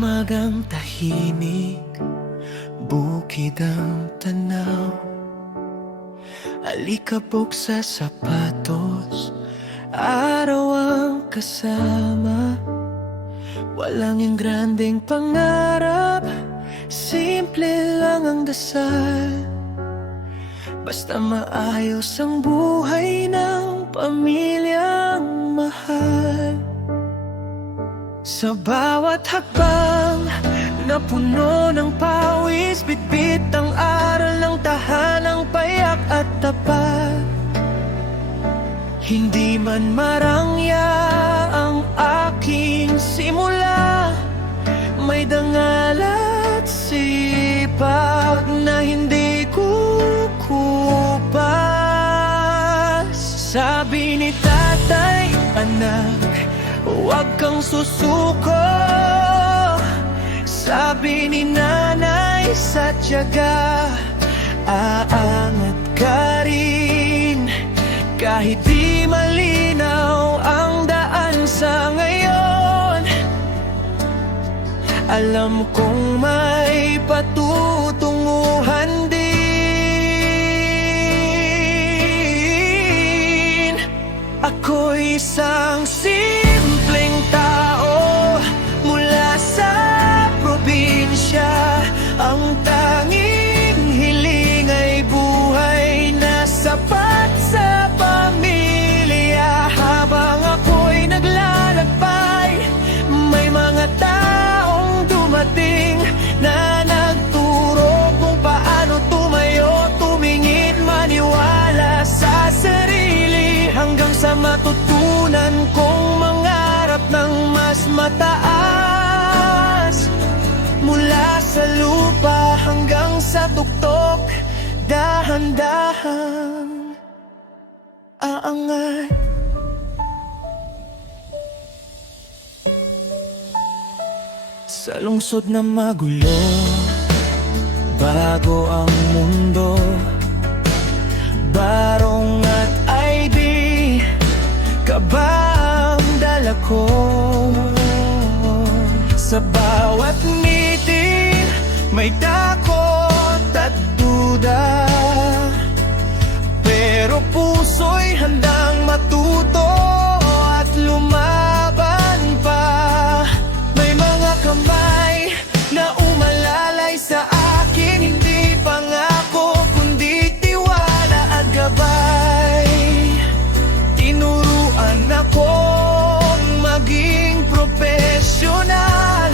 Umagang tahimik, bukid ang tanaw, alikabok sa sapatos, araw ang kasama. Walang yung grandeng pangarap, simple lang ang dasal. Basta maayos ang buhay ng pamilyang mahal. Sa bawat hakbang na puno ng pawis, bitbit ang aral ng tahanang payak at tapat. Hindi man marangya ang aking simula, may dangal at sipag na hindi kukupas. Sabi ni tatay, anak, huwag kang susuko. Sabi ni nanay, sa tiyaga, aangat ka rin. Kahit di malinaw ang daan sa ngayon, alam kong may patutunguhan din. Ako'y isang simpleng tao mula sa probinsya. Ang tanging hiling ay buhay na sapat sa pamilya. Habang ako'y naglalakbay, may mga taong dumating na nagturo kung paano tumayo, tumingin, maniwala sa sarili, hanggang sa matutunan kong mangarap ng mas mataas. Mula sa lupa hanggang sa tuktok, dahan-dahan aangat. Sa lungsod na magulo, bago ang mundo, barong at ID, kaba ang dala ko. Sa bawat meeting, may takot at duda, pero puso'y handang matuto at lumaban pa. May mga kamay na umalalay sa akin, hindi pangako kundi tiwala at gabay. Tinuruan akong maging profesional,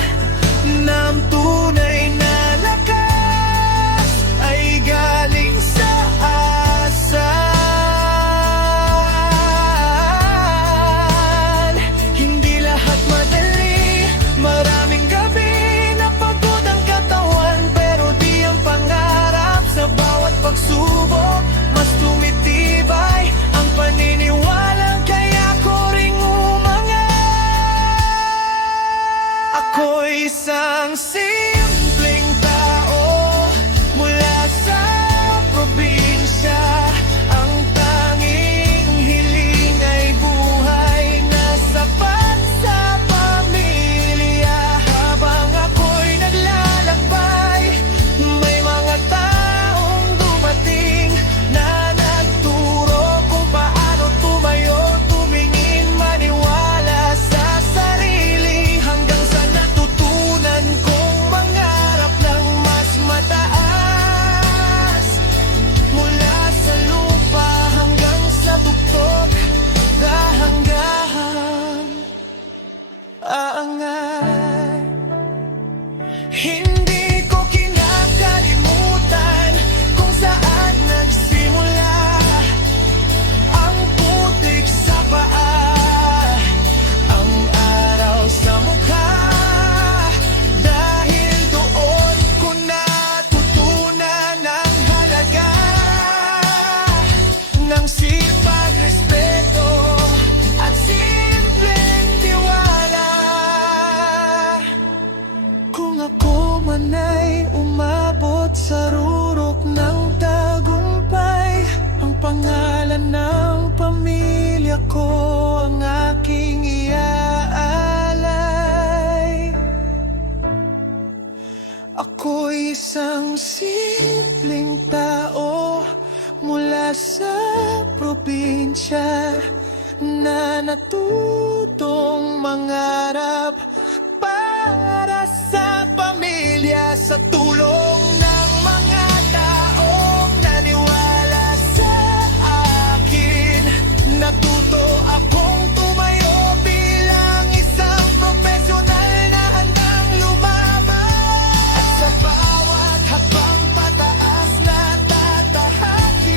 na ang tunay na lakas ay galing sa asal. Hindi lahat madali, maraming gabi na pagod ang katawan, pero di ang pangarap. Sa bawat pagsubok, mas tumitibay ang paniniwala, kaya ko ring umangat. Ako'y isang simpleng tao mula sa probinsya. Ang tanging hiling ay buhay na sapat sa pamilya. Habang ako'y naglalakbay, may mga taong dumating na nagturo kung paano tumayo, tumingin, maniwala sa sarili, hanggang sa natutunan kong mangarap ng mas mataas. Mula sa lupa hanggang sa tuktok, dahan-dahan aangat. Hindi ko kinakalimutan kung saan nagsimula ang putik sa paa, ang araw sa mukha. Dahil doon ko natutunan ang halaga ng sipag, respeto at simpleng tiwala. Kung ako man ay umabot sa rurok ng tagumpay, ang pangalan ng pamilya ko ang aking iaalay. isang simpleng tao mula sa probinsya na natutong mangarap para sa pamilya, sa tulong ng mga taong naniwala sa akin. Natuto akong tumayo bilang isang profesional na handang lumaban. At sa bawat hakbang pataas na tatahakin,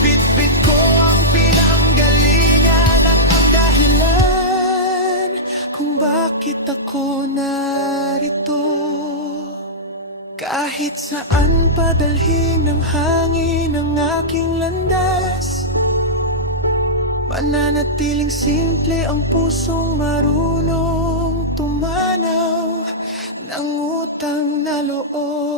bit-bit ko ang pinanggalingan ng ang dahilan kung bakit ako narito. Kahit saan padalhin ng hangin ang aking landas, mananatiling simple ang pusong marunong tumanaw ng utang na loob.